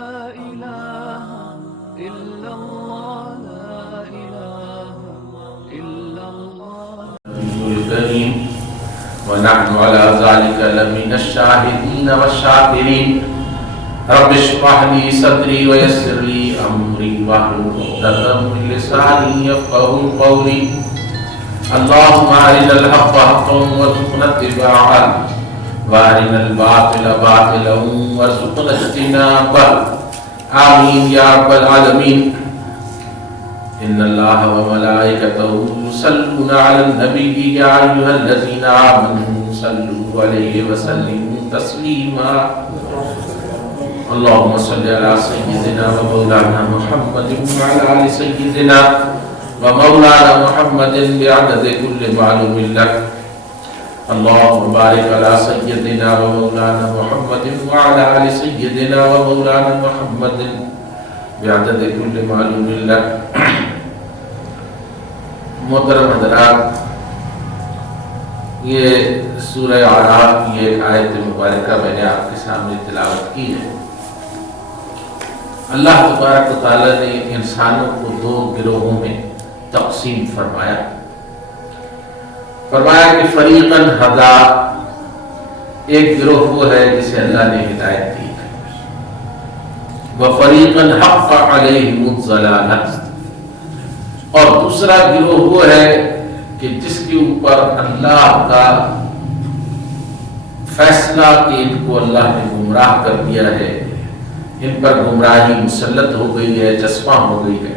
لا إله إلا الله لا إله إلا الله الكريم ونحن على ذلك لمن الشاهدين والشاكرين رب اشرح لي صدري ويسر لي أمري واحلل عقدة من لساني يفقهوا قولي اللهم أرنا الحق حقا وارزقنا اتباعه وارنا الباطل باطلا وارزقنا اجتنابه آمين يا رب العالمين إن الله وملائكته يصلون على النبي يا أيها الذين آمنوا صلوا عليه وسلموا تسليما اللهم صل على سيدنا ومولانا محمد وعلى آل سيدنا ومولانا محمد بعدد كل معلوم لك اللهم بارك على سيدنا ومولانا محمد وعلى آل سيدنا ومولانا محمد بعدد كل معلوم لك محترم حضرات، یہ سورہ اعراف کی ایک آیت مبارکہ میں نے آپ کے سامنے تلاوت کی ہے۔ اللہ تبارک و تعالیٰ نے انسانوں کو دو گروہوں میں تقسیم فرمایا کہ فریقاً ہدا، ایک گروہ وہ ہے جسے اللہ نے ہدایت دی ہے، وَفَرِيقًا حَقَّ عَلَيْهِمُ الضَّلَالَةُ، اور دوسرا گروہ وہ ہے کہ جس کے اوپر اللہ کا فیصلہ کہ ان کو اللہ نے گمراہ کر دیا ہے، ان پر گمراہی مسلط ہو گئی ہے، چسپاں ہو گئی ہے۔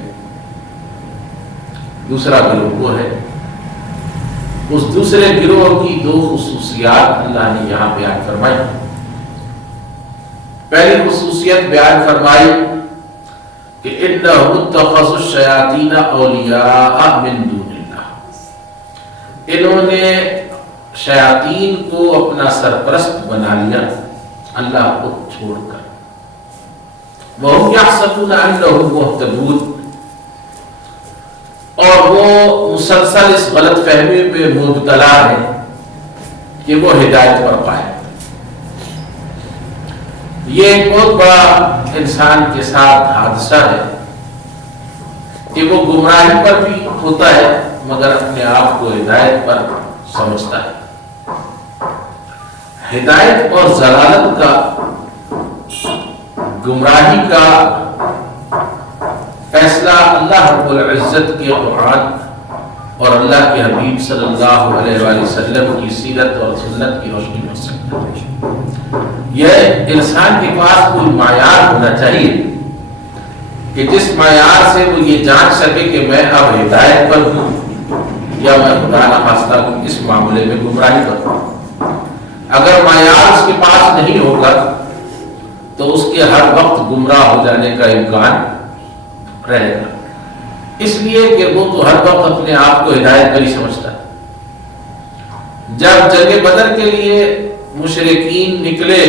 دوسرا گروہ وہ ہے۔ اس دوسرے گروہ کی دو خصوصیات اللہ نے یہاں بیان فرمائی۔ پہلی خصوصیت بیان فرمائی کہ انہم اتخذوا الشیاطین اولیاء من دون اللہ، انہوں نے شیاطین کو اپنا سرپرست بنا لیا اللہ کو چھوڑ کر۔ وَهُمْ يَحْسَبُونَ أَنَّهُمْ مُهْتَدُونَ، اور وہ مسلسل اس غلط فہمی پہ مبتلا ہے کہ وہ ہدایت پر پائے۔ یہ ایک بہت بڑا انسان کے ساتھ حادثہ ہے کہ وہ گمراہی پر بھی ہوتا ہے مگر اپنے آپ کو ہدایت پر سمجھتا ہے۔ ہدایت اور ضلالت کا، گمراہی کا فیصلہ اللہ رب العزت کے قرآن اور اللہ کے حبیب صلی اللہ علیہ وآلہ وسلم کی سیرت اور سنت کی روشنی میں سکتا ہے۔ یہ انسان کے پاس کوئی معیار ہونا چاہیے کہ جس معیار سے وہ یہ جان سکے کہ میں اب ہدایت پر ہوں یا میں خدا نخواستہ اس معاملے میں گمراہی پر ہوں۔ اگر معیار اس کے پاس نہیں ہوگا تو اس کے ہر وقت گمراہ ہو جانے کا امکان رہے گا، اس لیے کہ وہ تو ہر وقت اپنے آپ کو ہدایت پر ہی سمجھتا ہے۔ جب جنگ بدر کے لیے مشرکین نکلے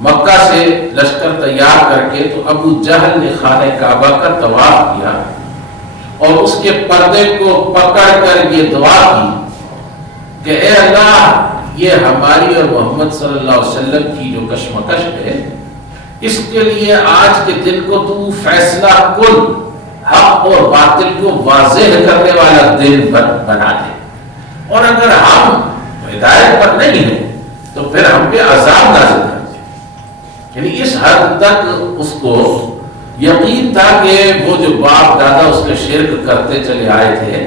مکہ سے لشکر تیار کر کے، تو ابو جہل نے خانہ کعبہ کا طواف کیا اور اس کے پردے کو پکڑ کر یہ دعا کی کہ اے اللہ، یہ ہماری اور محمد صلی اللہ علیہ وسلم کی جو کشمکش ہے، اس کے لیے آج کے دن کو تو فیصلہ کن، حق اور باطل کو واضح کرنے والا دن بنا دے، اور اگر ہم ہدایت پر نہیں ہیں تو پھر ہم پہ عذاب نازل کر دے۔ یعنی اس حد تک اس کو یقین تھا کہ وہ جو باپ دادا اس کے شرک کرتے چلے آئے تھے،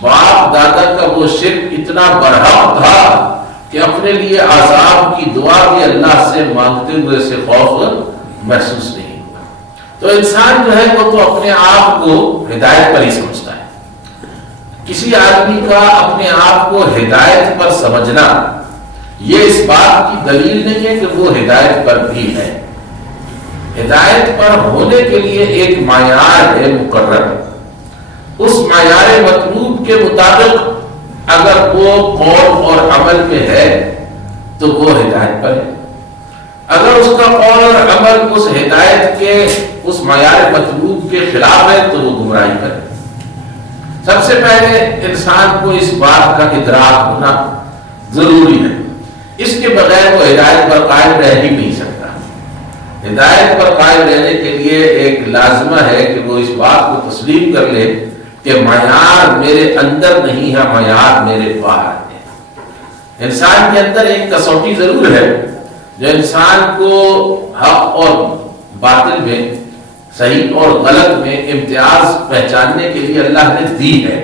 باپ دادا کا وہ شرک اتنا برحق تھا کہ اپنے لیے عذاب کی دعا بھی اللہ سے مانگتے ہوئے سے خوف محسوس نہیں ہوا۔ تو انسان جو ہے وہ تو اپنے آپ کو ہدایت پر ہی سمجھتا ہے۔ کسی آدمی کا اپنے آپ کو ہدایت پر سمجھنا یہ اس بات کی دلیل نہیں ہے کہ وہ ہدایت پر بھی ہے۔ ہدایت پر ہونے کے لیے ایک معیار ہے مقرر، اس معیار مطلوب کے مطابق اگر وہ قول اور عمل میں ہے تو وہ ہدایت پر ہے، اگر اس کا قول اور عمل اس ہدایت کے اس معیار مطلوب کے خلاف ہے تو وہ گمراہی پر ہے۔ سب سے پہلے انسان کو اس بات کا ادراک ہونا ضروری ہے، اس کے بغیر وہ ہدایت پر قائم رہ ہی نہیں سکتا۔ ہدایت پر قائم رہنے کے لیے ایک لازمہ ہے کہ وہ اس بات کو تسلیم کر لے کہ معیار میرے اندر نہیں ہے، معیار میرے باہر ہے۔ انسان کے اندر ایک کسوٹی ضرور ہے جو انسان کو حق اور باطل میں، صحیح اور غلط میں امتیاز پہچاننے کے لیے اللہ نے دی ہے،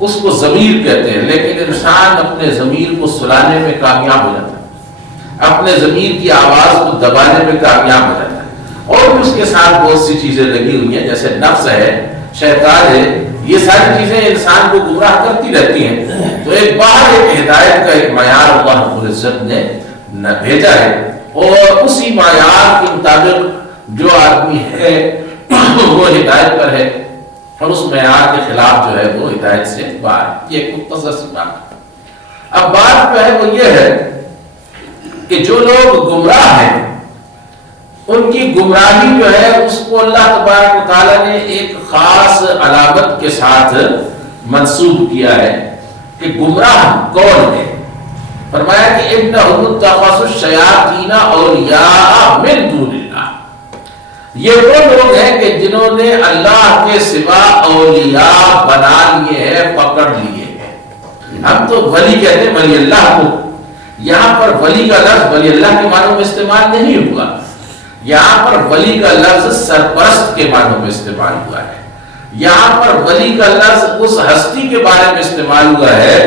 اس کو ضمیر کہتے ہیں۔ لیکن انسان اپنے ضمیر کو سلانے میں کامیاب ہو جاتا ہے، اپنے ضمیر کی آواز کو دبانے میں کامیاب ہو جاتا ہے، اور بھی اس کے ساتھ بہت سی چیزیں لگی ہوئی ہیں، جیسے نفس ہے، شیطان ہے، یہ ساری چیزیں انسان کو گمراہ کرتی رہتی ہیں۔ تو ایک باہر ایک ہدایت کا ایک معیار اللہ رب العزت نے بھیجا ہے، اور اسی معیار کے مطابق جو آدمی ہے وہ ہدایت پر ہے، اور اس معیار کے خلاف جو ہے وہ ہدایت سے باہر ہے۔ یہ ایک مختصر سی بات ہے۔ اب بات جو ہے وہ یہ ہے کہ جو لوگ گمراہ ہیں ان کی گمراہی جو ہے اس کو اللہ تبارک و تعالیٰ نے ایک خاص علامت کے ساتھ منسوب کیا ہے کہ گمراہ کون ہے۔ فرمایا کہ انہم اتخذوا الشیاطین اولیاء من دون اللہ، یہ وہ لوگ ہیں کہ جنہوں نے اللہ کے سوا اولیاء بنا لیے ہیں، پکڑ لیے ہیں۔ ہم تو ولی کہتے ہیں ولی اللہ کو، یہاں پر ولی کا لفظ ولی اللہ کے معنوں میں استعمال نہیں ہوا، یہاں پر ولی کا لفظ سرپرست کے معنوں میں استعمال ہوا ہے۔ یہاں پر ولی کا لفظ اس ہستی کے بارے میں استعمال ہوا ہے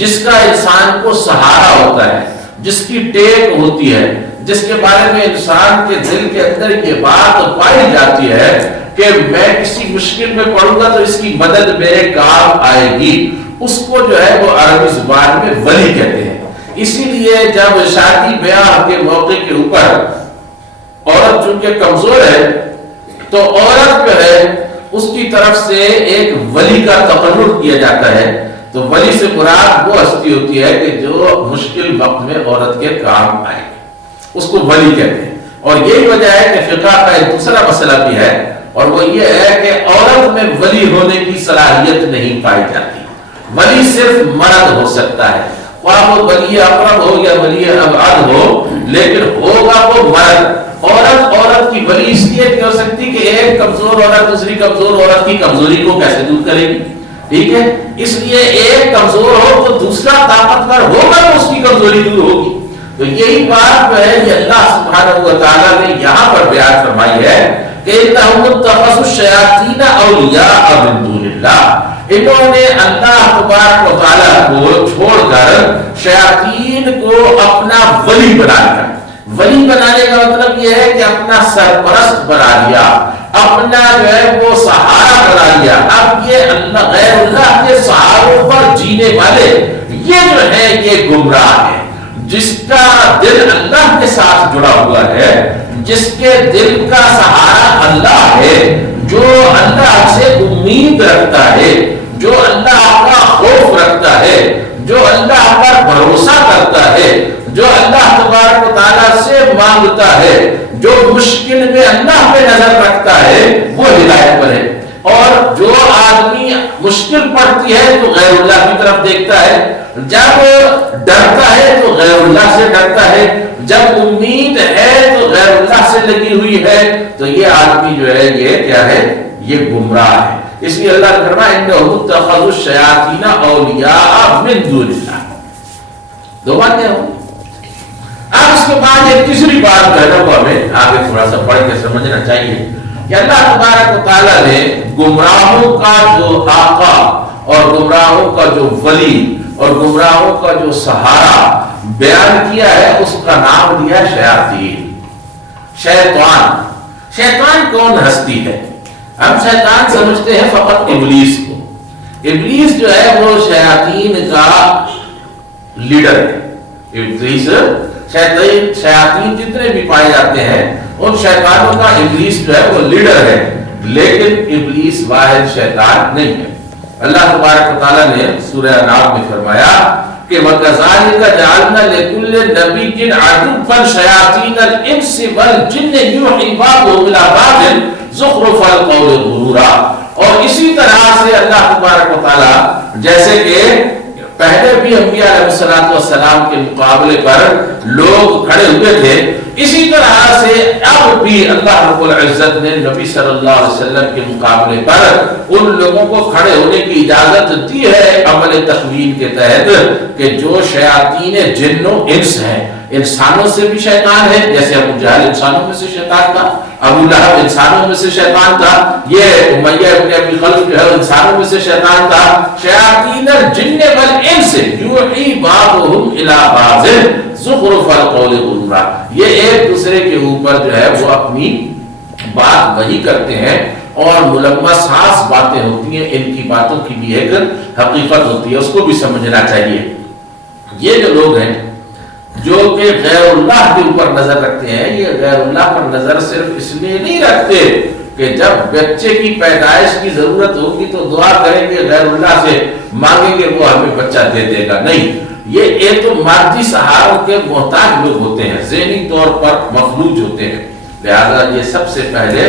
جس کا انسان کو سہارا ہوتا ہے، جس کی ٹیک ہوتی ہے، جس کے بارے میں انسان کے دل کے اندر یہ بات پائی جاتی ہے کہ میں کسی مشکل میں پڑوں گا تو اس کی مدد میرے کام آئے گی، اس کو جو ہے وہ عربی زبان میں ولی کہتے ہیں۔ اسی لیے جب شادی بیاہ کے موقع کے اوپر عورت چونکہ کمزور ہے تو عورت جو ہے اس کی طرف سے ایک ولی کا تقرر کیا جاتا ہے، تو ولی سے مراد وہ ہستی ہوتی ہے کہ جو مشکل وقت میں عورت کے کام آئے، اس کو ولی کہتے ہیں۔ اور یہی وجہ ہے کہ فقہ کا ایک دوسرا مسئلہ بھی ہے، اور وہ یہ ہے کہ عورت میں ولی ہونے کی صلاحیت نہیں پائی جاتی، ولی صرف مرد ہو سکتا ہے، خواہ وہ ولی اقرب ہو یا ولی ابعد ہو، لیکن ہوگا وہ مرد۔ عورت کی ولی اس لیے نہیں ہو سکتی کہ ایک کمزور عورت دوسری کمزور عورت کی کمزوری کو کیسے دور کرے گی، ٹھیک ہے؟ اس لیے ایک کمزور ہو تو دوسرا طاقتور ہوگا تو اس کی کمزوری دور ہوگی۔ تو یہی بات جو ہے یہ اللہ سبحانہ و تعالیٰ نے یہاں پر بیان فرمائی ہے کہ انہم اتخذوا الشیاطین اولیاء من دون اللہ، انہوں نے اللہ تبارک و تعالیٰ کو چھوڑ کر شیاطین کو اپنا ولی بنا لیا۔ ولی بنانے کا مطلب یہ ہے کہ اپنا سرپرست بنا لیا، اپنا جو ہے وہ سہارا بنا لیا۔ اب یہ اللہ غیر اللہ کے سہاروں پر جینے والے یہ جو ہے یہ گمراہ ہے۔ جس کا دل اللہ کے ساتھ جڑا ہوا ہے، جس کے دل کا سہارا اللہ ہے، جو اللہ سے امید رکھتا ہے، جو اللہ کا خوف رکھتا ہے، جو اللہ پر بھروسہ کرتا ہے، جو اللہ تبارک و تعالیٰ سے مانگتا ہے، جو مشکل میں اللہ پہ نظر رکھتا ہے، وہ ہدایت پر ہے۔ اور جو آدمی مشکل پڑتی ہے تو غیر اللہ کی طرف دیکھتا ہے، جب ڈرتا ہے تو غیر اللہ سے ڈرتا ہے، جب امید ہے تو غیر اللہ سے لگی ہوئی ہے، تو یہ آدمی جو ہے یہ کیا ہے؟ یہ گمراہ ہے۔ اس لیے اللہ نے فرمایا انہم اتخذوا الشیاطین اولیاء من دون اللہ۔ دو باتیں ہوں۔ اب اس کے بعد ایک تیسری بات جو ہے نا وہ ہمیں آگے تھوڑا سا پڑھ کے سمجھنا چاہیے کہ اللہ تبارک و تعالیٰ نے گمراہوں کا جو آقا اور گمراہوں کا جو ولی اور گمراہوں کا جو سہارا بیان کیا ہے، اس کا نام دیا شیاطین، شیطان۔ شیطان کون ہستی ہے؟ ہم شیطان سمجھتے ہیں فقط ابلیس کو۔ ابلیس جو ہے وہ شیاطین کا لیڈر ہے۔ ابلیس شیاطین جتنے بھی پائے جاتے ہیں ان شیطانوں کا ابلیس جو ہے وہ لیڈر ہے، لیکن ابلیس واحد شیطان نہیں ہے۔ اللہ تبارک و تعالیٰ نے سورہ انعام میں فرمایا کہ وَكَذَلِكَ جَعَلْنَا لِكُلِّ نَبِيٍّ عَدُوًّا شَيَاطِينَ الْإِنسِ وَالْجِنِّ يُوحِي بَعْضُهُمْ إِلَىٰ بَعْضٍ زُخْرُفَ الْقَوْلِ غُرُورًا۔ اور اسی طرح سے اللہ تبارک و تعالیٰ جیسے کہ پہلے بھی انبیاء علیہ الصلوۃ والسلام کے مقابلے پر لوگ کھڑے ہوئے تھے، اسی طرح سے اب بھی اللہ رب العزت نے نبی صلی اللہ علیہ وسلم کے مقابلے پر ان لوگوں کو کھڑے ہونے کی اجازت دی ہے عمل تخوین کے تحت، کہ جو شیاطین جن و انس ہیں، انسانوں سے بھی شیطان ہے، جیسے ابو جہل انسانوں میں سے شیطان تھا، ابو لہب انسانوں میں سے شیطان تھا، یہ امیہ ابن ابی خلف جو ہے انسانوں میں سے شیطان تھا، شیاطین الجن والانس یوحی بعضهم الی بعض زخرف القول غرورا، یہ ایک دوسرے کے اوپر جو ہے وہ اپنی بات وہی کرتے ہیں اور ملمس خاص باتیں ہوتی ہیں، ان کی باتوں کی بھی ایک حقیقت ہوتی ہے، اس کو بھی سمجھنا چاہیے۔ یہ جو لوگ ہیں جو کہ غیر اللہ کے اوپر نظر رکھتے ہیں، یہ غیر اللہ پر نظر صرف اس لیے نہیں رکھتے کہ جب بچے کی پیدائش کی ضرورت ہوگی تو دعا کریں گے، غیر اللہ سے مانگیں گے، وہ ہمیں بچہ دے دے گا، نہیں، یہ ایک تو مادی سہاروں کے محتاج لوگ ہوتے ہیں، ذہنی طور پر مفلوج ہوتے ہیں، لہذا یہ سب سے پہلے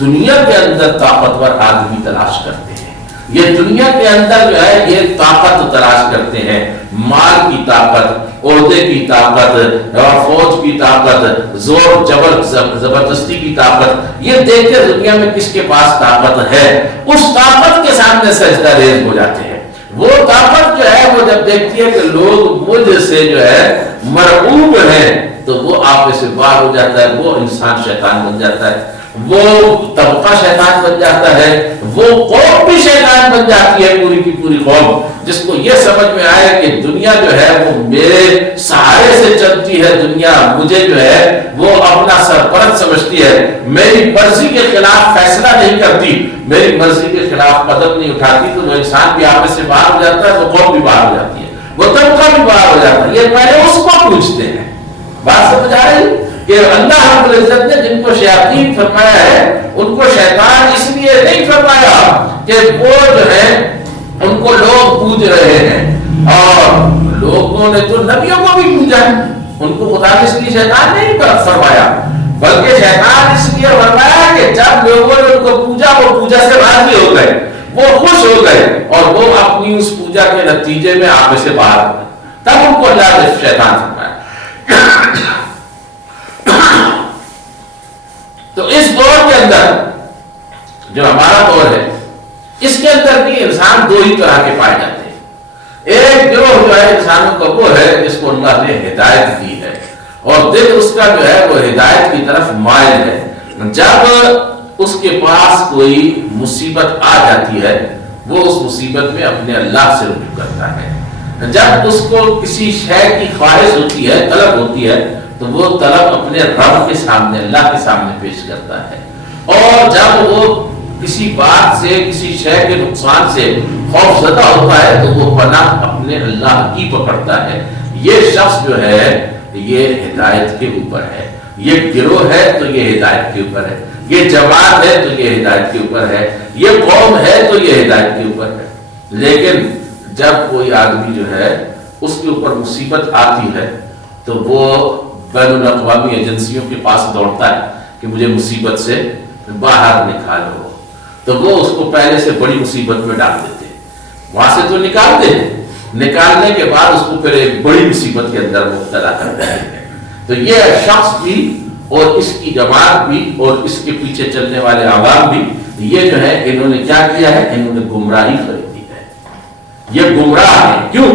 دنیا کے اندر طاقتور آدمی تلاش کرتے ہیں، یہ دنیا کے اندر جو ہے یہ طاقت تلاش کرتے ہیں، مال کی طاقت، عہدے کی طاقت، فوج کی طاقت، زور جبر زبردستی کی طاقت، یہ دیکھتے دنیا میں کس کے پاس طاقت ہے، اس طاقت کے سامنے سجدہ ریز ہو جاتے ہیں۔ وہ طاقت جو ہے وہ جب دیکھتی ہے کہ لوگ مجھ سے جو ہے مرعوب ہیں تو وہ آپ سے باہر ہو جاتا ہے، وہ انسان شیطان بن جاتا ہے، وہ طبقہ شیطان بن جاتا ہے، وہ قوم بھی شیطان بن جاتی ہے، پوری کی پوری قوم، جس کو یہ سمجھ میں آئے کہ دنیا جو ہے وہ میرے سہارے سے چلتی ہے، دنیا مجھے جو ہے وہ اپنا سرپرست سمجھتی ہے، میری مرضی کے خلاف فیصلہ نہیں کرتی، میری مرضی کے خلاف قدم نہیں اٹھاتی، تو وہ انسان بھی آپ سے باہر ہو جاتا ہے، وہ قوم بھی باہر ہو جاتی ہے، وہ طبقہ بھی باہر ہو جاتا ہے۔ یہ پہلے اس کو پوچھتے ہیں، بات سمجھ آ رہی کہ اللہ رب العزت نے جن کو شیاطین فرمایا ہے ان کو شیطان اس لیے نہیں فرمایا کہ وہ جو ہے ان کو لوگ پوج رہے ہیں، اور لوگوں نے تو نبیوں کو بھی پوجا ہے، ان کو خدا نے اس لیے شیطان نہیں فرمایا، بلکہ شیطان اس لیے فرمایا کہ جب لوگوں نے ان کو پوجا، وہ پوجا سے راضی ہو گئے، وہ خوش ہو گئے، اور وہ اپنی اس پوجا کے نتیجے میں آپ سے باہر ہو گئے، تب ان کو اللہ نے شیطان فرمایا۔ تو اس دور کے اندر جو ہمارا دور ہے، اس کے اندر بھی انسان دو ہی طرح کے پائے جاتے ہیں، ایک گروہ جو ہے انسانوں کا وہ ہے جس کو اللہ نے ہدایت دی ہے، اور دل اس کا جو ہے وہ ہدایت کی طرف مائل ہے، جب اس کے پاس کوئی مصیبت آ جاتی ہے وہ اس مصیبت میں اپنے اللہ سے رجوع کرتا ہے، جب اس کو کسی شے کی خواہش ہوتی ہے، طلب ہوتی ہے، تو وہ طلب اپنے رب کے سامنے، اللہ کے سامنے پیش کرتا ہے، اور جب وہ کسی بات سے، کسی شے کے نقصان سے خوف زدہ ہوتا ہے تو وہ پناہ اپنے اللہ کی پکڑتا ہے۔ یہ شخص جو ہے یہ ہدایت کے اوپر ہے، یہ گروہ ہے تو یہ ہدایت کے اوپر ہے، یہ جماعت ہے تو یہ ہدایت کے اوپر ہے، یہ قوم ہے تو یہ ہدایت کے اوپر ہے۔ لیکن جب کوئی آدمی جو ہے اس کے اوپر مصیبت آتی ہے تو وہ بین الاقوامی ایجنسیوں کے پاس دوڑتا ہے کہ مجھے مصیبت سے باہر نکالو، تو وہ اس کو پہلے سے بڑی مصیبت میں ڈال دیتے ہیں، وہاں سے تو نکالتے ہیں، نکالنے کے بعد اس کو پھر ایک بڑی مصیبت کے اندر مبتلا کر دیتے ہیں۔ تو یہ شخص بھی اور اس کی جماعت بھی اور اس کے پیچھے چلنے والے عوام بھی، یہ جو ہے انہوں نے کیا کیا ہے، انہوں نے گمراہی خریدی ہے، یہ گمراہ ہے۔ کیوں؟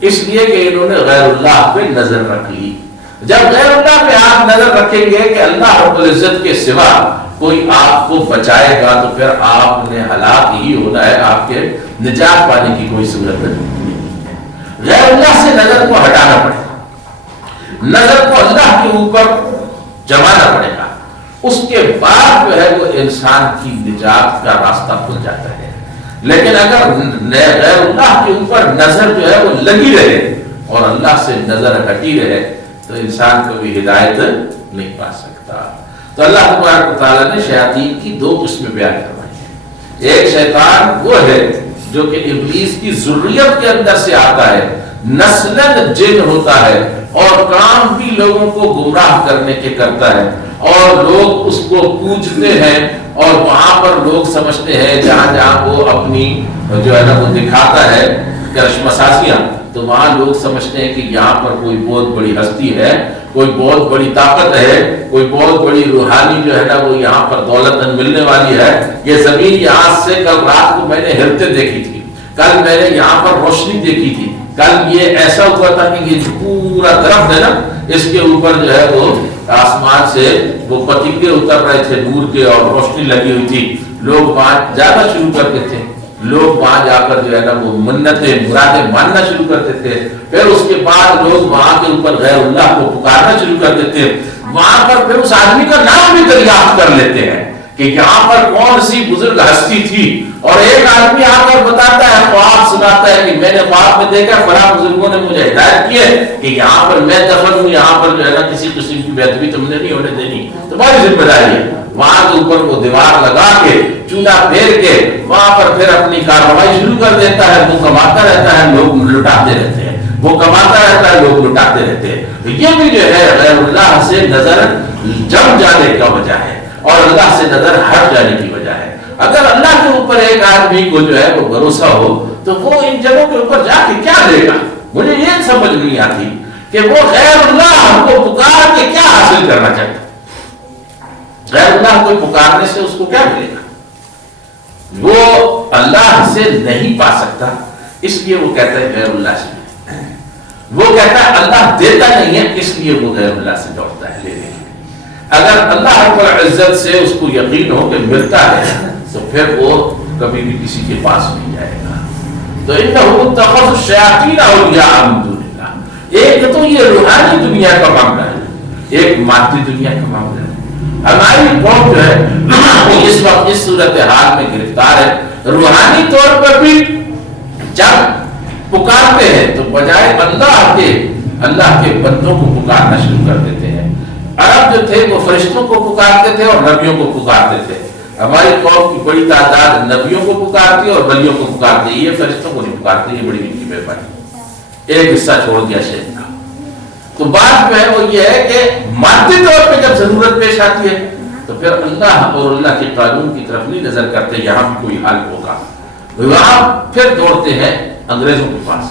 اس لیے کہ انہوں نے غیر اللہ پہ نظر رکھ لی۔ جب غیر اللہ پہ آپ نظر رکھیں گے کہ اللہ رب العزت کے سوا کوئی آپ کو بچائے گا تو پھر آپ نے ہلاک ہی ہونا ہے، آپ کے نجات پانے کی کوئی صورت نہیں ہے۔ غیر اللہ سے نظر کو ہٹانا پڑے گا، نظر کو اللہ کے اوپر جمانا پڑے گا، اس کے بعد جو ہے وہ انسان کی نجات کا راستہ کھل جاتا ہے۔ لیکن اگر غیر اللہ کے اوپر نظر جو ہے وہ لگی رہے اور اللہ سے نظر ہٹی رہے تو انسان کو بھی ہدایت نہیں پا سکتا۔ تو اللہ تبارک و تعالیٰ نے شیاطین کی دو قسمیں بیان کروائی ہیں۔ ایک شیطان وہ ہے جو کہ ابلیس کی ذریت کے اندر سے آتا ہے، نسلاً جن ہوتا ہے، اور کام بھی لوگوں کو گمراہ کرنے کے کرتا ہے، اور لوگ اس کو پوجتے ہیں، اور وہاں پر لوگ سمجھتے ہیں جہاں جہاں وہ اپنی جو ہے نا وہ دکھاتا ہے کرشمہ سازیاں، تو وہاں لوگ سمجھتے ہیں کہ یہاں پر کوئی بہت بڑی ہستی ہے، کوئی بہت بڑی طاقت ہے، کوئی بہت بڑی روحانی جو ہے نا وہ یہاں پر دولت ملنے والی ہے۔ یہ زمین یہاں سے کل رات کو میں نے ہلتے دیکھی تھی، کل میں نے یہاں پر روشنی دیکھی تھی، کل یہ ایسا ہوا تھا کہ یہ پورا درخت ہے نا اس کے اوپر جو ہے وہ آسمان سے وہ پتنگے اتر رہے تھے نور کے اور روشنی لگی ہوئی تھی۔ لوگ وہاں جانا شروع کرتے تھے، لوگ وہاں جا کر جو ہے نا وہ منتیں مرادیں ماننا شروع کرتے تھے۔ پھر اس کے بعد لوگ وہاں کے اوپر غیر اللہ کو پکارنا شروع کرتے تھے۔ وہاں پر پھر اس آدمی کا نام بھی دریافت کر لیتے ہیں کہ یہاں پر کون سی بزرگ ہستی تھی، اور ایک آدمی آ کر بتاتا ہے، خواب سناتا ہے کہ میں نے خواب میں دیکھا فلاں بزرگوں نے مجھے ہدایت کی ہے کہ یہاں پر میں دفن ہوں، یہاں پر جو ہے نا کسی قسم کی بے ادبی تم نے نہیں ہونے دینی، تمہاری ذمہ داری ہے۔ وہاں کے اوپر وہ دیوار لگا کے چولہا پھیر کے وہاں پر پھر اپنی کارروائی شروع کر دیتا ہے۔ وہ کماتا رہتا ہے، لوگ لٹاتے رہتے ہیں، وہ کماتا رہتا ہے، لوگ لٹاتے رہتے ہیں۔ یہ بھی جو ہے غیر اللہ سے نظر جم جانے کا وجہ ہے اور اللہ سے نظر ہٹ جانے کی وجہ ہے۔ اگر اللہ کے اوپر ایک آدمی کو جو ہے وہ بھروسہ ہو تو وہ ان جگہوں کے اوپر جا کے کیا دے گا؟ مجھے یہ سمجھ نہیں آتی کہ وہ غیر اللہ کو پکار کے کیا حاصل کرنا چاہتا ہے۔ غیر اللہ کو پکارنے سے اس کو کیا ملے گا؟ وہ اللہ سے نہیں پا سکتا، اس لیے وہ کہتا ہے غیر اللہ سے۔ وہ کہتا ہے اللہ دیتا نہیں ہے، اس لیے وہ غیر اللہ سے دوڑتا ہے لینے کے لیے۔ اگر اللہ رب العزت سے اس کو یقین ہو کہ ملتا ہے تو پھر وہ کبھی بھی کسی کے پاس نہیں جائے گا۔ تو انہو اتخذوا الشیاطین اولیاء من دون اللہ۔ ایک تو یہ روحانی دنیا کا معاملہ ہے، ایک مادی دنیا کا معاملہ ہے۔ ہماری قوم جو ہے وہ اس وقت اس صورتحال میں گرفتار ہے۔ روحانی طور پر بھی جب پکارتے ہیں تو بجائے اللہ کے بندوں کو پکارنا شروع کر دیتے ہیں۔ عرب جو تھے وہ فرشتوں کو پکارتے تھے اور نبیوں کو پکارتے تھے۔ ہماری قوم کی بڑی تعداد نبیوں کو پکارتی ہے اور ولیوں کو پکارتی ہے، یہ فرشتوں کو نہیں پکارتے۔ یہ بڑی ان کی مہربانی۔ ایک حصہ چھوڑ دیا شیخ کا۔ تو بات جو ہے وہ یہ ہے کہ مادی طور پہ جب ضرورت پیش آتی ہے تو پھر اللہ اور اللہ کے قانون کی طرف نہیں نظر کرتے، یہاں بھی کوئی حل ہوگا، وہاں پھر دوڑتے ہیں انگریزوں کے پاس،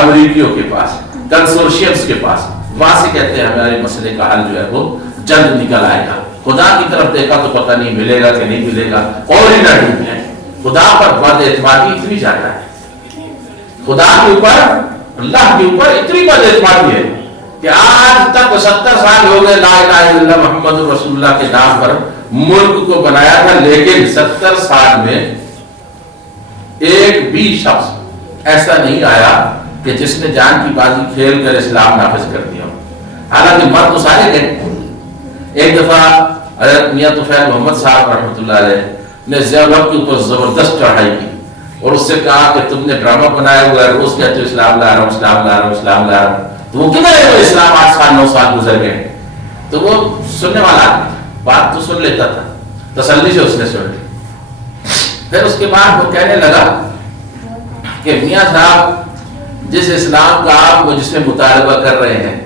امریکیوں کے پاس، کنسورشیمز کے پاس۔ وہاں سے کہتے ہیں ہمارے مسئلے کا حل جو ہے وہ جلد نکل آئے گا۔ خدا کی طرف دیکھا تو پتہ نہیں ملے گا کہ نہیں ملے گا، اور ہی نہ ڈوب جائے۔ خدا پر بد اعتمادی اتنی زیادہ ہے، خدا کے اوپر اللہ کے اوپر اتنی بد اعتمادی ہے کہ آج تک 70 سال ہو گئے لا الہ الا اللہ محمد رسول اللہ کے نام پر ملک کو بنایا تھا، لیکن 70 سال میں ایک بھی شخص ایسا نہیں آیا کہ جس نے جان کی بازی کھیل کر اسلام نافذ کر دیا۔ حالانکہ مر تو سارے گئے۔ ایک دفعہ حضرت میاں طفیل محمد صاحب رحمۃ اللہ علیہ نے ضیاء الحق کے اوپر زبردست چڑھائی کی اور اس سے کہا کہ تم نے ڈرامہ بنایا ہوا ہے، روز کہتے ہو اسلام لا رہا ہوں، اسلام لا رہا ہوں، اسلام لا رہا ہوں، تو وہ کدھر ہے؟ وہ اسلام 8 سال 9 سال گزر گئے۔ تو وہ سننے والا آدمی تھا، بات تو سن لیتا تھا، تسلی سے اس نے سن لی۔ پھر اس کے بعد وہ کہنے لگا کہ میاں صاحب جس اسلام کا آپ مجھ سے مطالبہ کر رہے ہیں،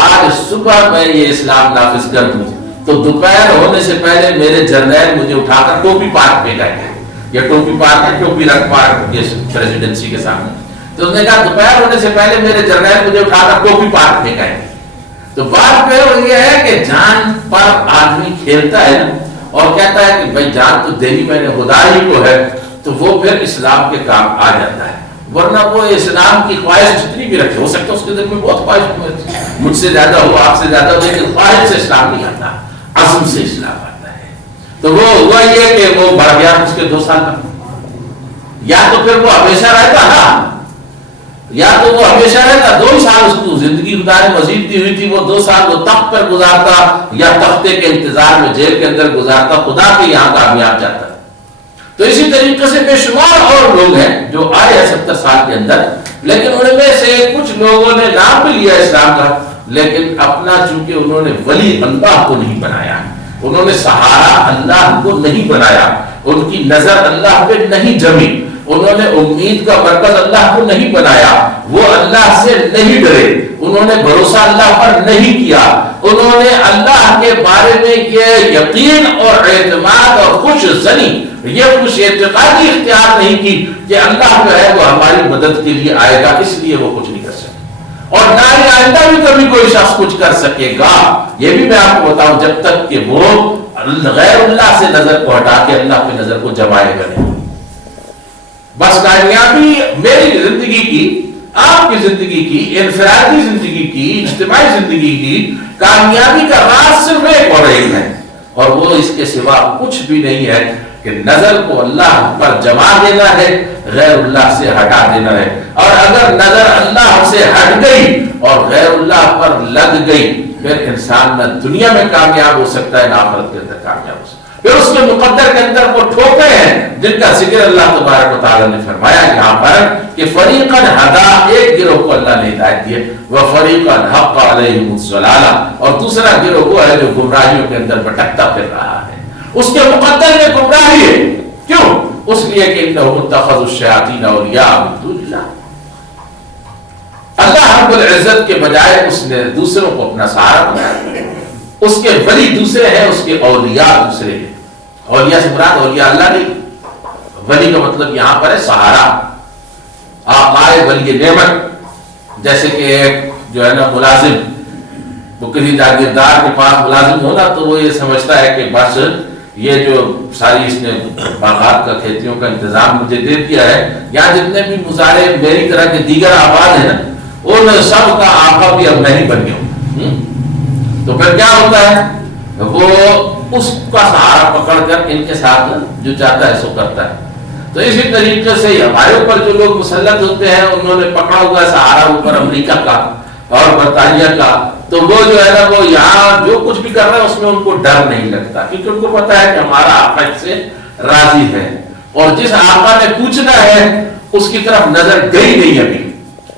آج صبح میں یہ اسلام نافذ کر دوں تو دوپہر ہونے سے پہلے میرے جرنیل مجھے اٹھا کر ٹوپی پارک پہ گئے ہیں، یہ ٹوپی پارک ہے، ٹوپی رکھ پارک یہ پریزیڈنسی کے سامنے۔ تو اس نے کہا دوپہر ہونے سے پہلے میرے جرنیل مجھے اٹھا کر ٹوپی پارک پہ گئے۔ تو بات پہ یہ ہے کہ جان پر آدمی کھیلتا ہے اور کہتا ہے کہ بھائی جان تو دینی میں نے خدا ہی کو ہے، تو وہ پھر اسلام کے کام آ جاتا ہے۔ ورنہ وہ اسلام کی خواہش جتنی بھی رکھے، ہو سکتا ہے اس کے دل میں بہت خواہش مجھ سے زیادہ ہو، آپ سے زیادہ ہو، لیکن خواہش سے اسلام نہیں آتا، عزم سے اسلام آتا ہے۔ تو وہ ہوا یہ کہ وہ بڑھ گیا اس کے 2 سال کا، یا تو پھر وہ ہمیشہ رہتا نا، یا تو وہ ہمیشہ رہتا 2 سال اس کو زندگی خدا نے مزید دی ہوئی تھی، وہ 2 سال وہ تخت پر گزارتا یا تختے کے انتظار میں جیل کے اندر گزارتا، خدا کے یہاں کامیاب جاتا۔ تو اسی طریقے سے بے شمار اور لوگ ہیں جو آئے ہیں 70 سال کے اندر، لیکن ان میں سے کچھ لوگوں نے نام بھی لیا اسلام کا، لیکن اپنا چونکہ انہوں نے ولی اللہ کو نہیں بنایا، انہوں نے سہارا اللہ کو نہیں بنایا، ان کی نظر اللہ پہ نہیں جمی، انہوں نے امید کا مرکز اللہ کو نہیں بنایا، وہ اللہ سے نہیں ڈرے، انہوں نے بھروسہ اللہ پر نہیں کیا، انہوں نے اللہ کے بارے میں یہ یقین اور اعتماد اور خوش ظنی، یہ خوش اعتقادی اختیار نہیں کی کہ اللہ جو ہے وہ ہماری مدد کے لیے آئے گا، اس لیے وہ کچھ نہیں کر سکے، اور نہ ہی آئندہ بھی کبھی کوئی شخص کچھ کر سکے گا۔ یہ بھی میں آپ کو بتاؤں، جب تک کہ وہ غیر اللہ سے نظر کو ہٹا کے اللہ کی نظر کو جمائے گا نہیں۔ بس کامیابی میری زندگی کی، آپ کی زندگی کی، انفرادی زندگی کی، اجتماعی زندگی کی کامیابی کا راز صرف ایک اور ایک ہے، اور وہ اس کے سوا کچھ بھی نہیں ہے کہ نظر کو اللہ پر جما دینا ہے، غیر اللہ سے ہٹا دینا ہے۔ اور اگر نظر اللہ سے ہٹ گئی اور غیر اللہ پر لگ گئی، پھر انسان نہ دنیا میں کامیاب ہو سکتا ہے نہ آخرت کے اندر کامیاب ہو سکتا ہے۔ پھر اس کے مقدر کے اندر وہ ٹھوکے ہیں جن کا ذکر اللہ تبارک و تعالیٰ نے فرمایا یہاں پر کہ فریقاً ہدا، ایک گروہ کو اللہ نے ہدایت دی ہے، وفریقاً حق علیہم الضلالہ، اور دوسرا گروہ وہ ہے جو گمراہیوں کے اندر بھٹکتا پھر رہا ہے۔ اس کے مقدر میں گمراہی ہے، کیوں؟ اس لیے کہ انہم اتخذوا الشیاطین اولیاء من دون اللہ، اللہ رب العزت کے بجائے اس نے دوسروں کو اپنا سہارا بنایا، اس کے ولی دوسرے ہیں، اس کے اولیاء دوسرے ہیں۔ اولیاء سے مراد اولیاء اللہ نہیں، ولی کا مطلب یہاں پر ہے سہارا، آقائے ولی نعمت۔ جیسے کہ ایک جو ہے نا ملازم، وہ کسی جاگیردار کے پاس ملازم ہونا تو وہ یہ سمجھتا ہے کہ بس یہ جو ساری اس نے باغات کا، کھیتیوں کا انتظام مجھے دے دیا ہے، یہاں جتنے بھی مظاہرے میری طرح کے دیگر آباد ہیں نا، ان سب کا آقا بھی اب میں ہی بن گیا ہوں۔ تو پھر کیا ہوتا ہے، وہ اس کا سہارا پکڑ کر ان کے ساتھ جو چاہتا ہے سو کرتا ہے۔ تو اسی طریقے سے ہمارے اوپر جو لوگ مسلط ہوتے ہیں، انہوں نے پکڑا ہوا سہارا اوپر امریکہ کا اور برطانیہ کا، تو وہ جو ہے نا وہ یہاں جو کچھ بھی کر رہا ہے اس میں ان کو ڈر نہیں لگتا، کیونکہ ان کو پتا ہے کہ ہمارا آقا اس سے راضی ہے، اور جس آقا نے پوچھنا ہے اس کی طرف نظر گئی نہیں ابھی۔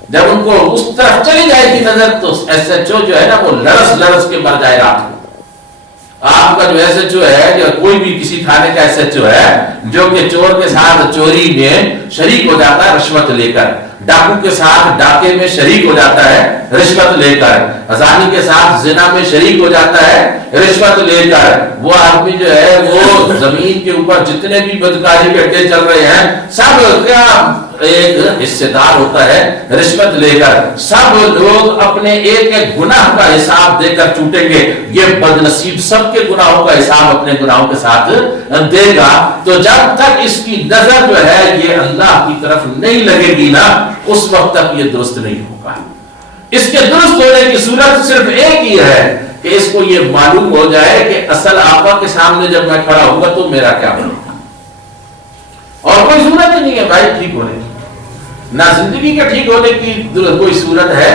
جب ان کو اس طرف چلی جائے گی نظر تو ایس ایچ او جو ہے نا وہ لرس لرس کے مر جائے رات کو۔ آپ کا جو ایس ایچ او ہے، یا کوئی بھی کسی تھانے کا ایس ایچ او ہے جو کہ چور کے ساتھ چوری میں شریک ہو جاتا ہے رشوت لے کر، ڈاکو کے ساتھ ڈاکے میں شریک ہو جاتا ہے رشوت لے کر، زانی کے ساتھ زنا میں شریک ہو جاتا ہے رشوت لے کر، وہ آدمی جو ہے وہ زمین کے اوپر جتنے بھی بدکاری کے اڈے چل رہے ہیں سب کیا ایک حصے دار ہوتا ہے رشوت لے کر۔ سب لوگ اپنے ایک ایک گناہ کا حساب دے کر چوٹیں گے، یہ بدنصیب سب کے گناہوں کا حساب اپنے گناہوں کے ساتھ دے گا۔ تو جب تک اس کی نظر جو ہے یہ اللہ کی طرف نہیں لگے گی نا، اس وقت تک یہ درست نہیں ہوگا۔ اس کے درست ہونے کی صورت صرف ایک ہی ہے کہ اس کو یہ معلوم ہو جائے کہ اصل آقا کے سامنے جب میں کھڑا ہوں گا تو میرا کیا بنے گا، اور کوئی صورت ہی نہیں ہے بھائی ٹھیک ہونے کی، نہ زندگی کے ٹھیک ہونے کی کوئی صورت ہے،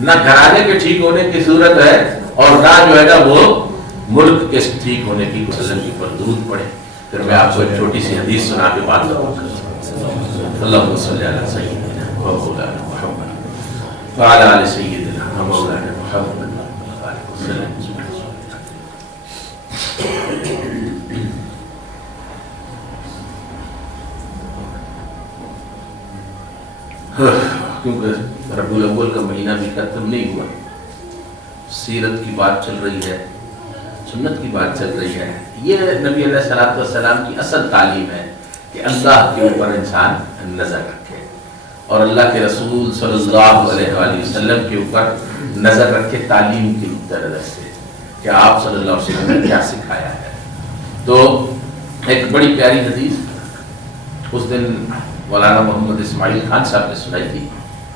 نہ گھرانے کے ٹھیک ہونے کی صورت ہے، اور نہ جو ہے نا وہ ملک کے ٹھیک ہونے کی وسلم کی پر درود پڑے۔ پھر میں آپ کو ایک چھوٹی سی حدیث سنا کے بات کروں گا۔ اللہم صلی علی سیدنا و مولانا محمد وعلی آل سیدنا و مولانا محمد کیونکہ ربیع الاول کا مہینہ بھی ختم نہیں ہوا، سیرت کی بات چل رہی ہے، سنت کی بات چل رہی ہے۔ یہ نبی علیہ الصلوۃ والسلام کی اصل تعلیم ہے کہ اللہ کے اوپر انسان نظر رکھے، اور اللہ کے رسول صلی اللہ علیہ وآلہ وسلم کے اوپر نظر رکھے تعلیم کی نظر سے کہ آپ صلی اللہ علیہ وسلم نے کیا سکھایا ہے۔ تو ایک بڑی پیاری حدیث اس دن مولانا محمد اسماعیل خان صاحب نے سنائی تھی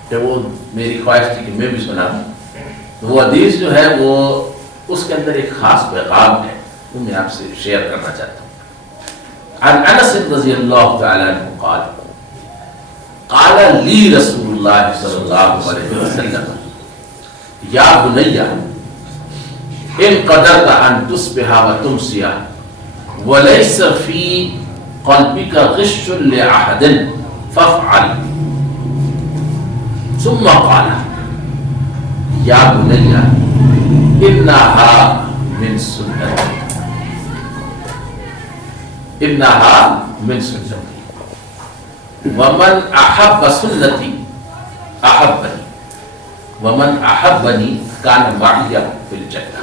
کہ وہ میری خواہش تھی کہ میں بھی سناؤں۔ تو وہ حدیث جو ہے وہ اس کے اندر ایک خاص پیغام ہے، وہ میں آپ سے شیئر کرنا چاہتا ہوں۔ عن انس رضی اللہ تعالی عنہ قال قال لی رسول اللہ صلی اللہ علیہ وسلم یا بنی ان قدرت ان تصبح وتمسی وليس في قلبك غش لأحد فافعل ثم قال یا بنی انها من سنتی ومن احب سنتی احبنی ومن احبنی کان معی فی الجنہ۔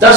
10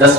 10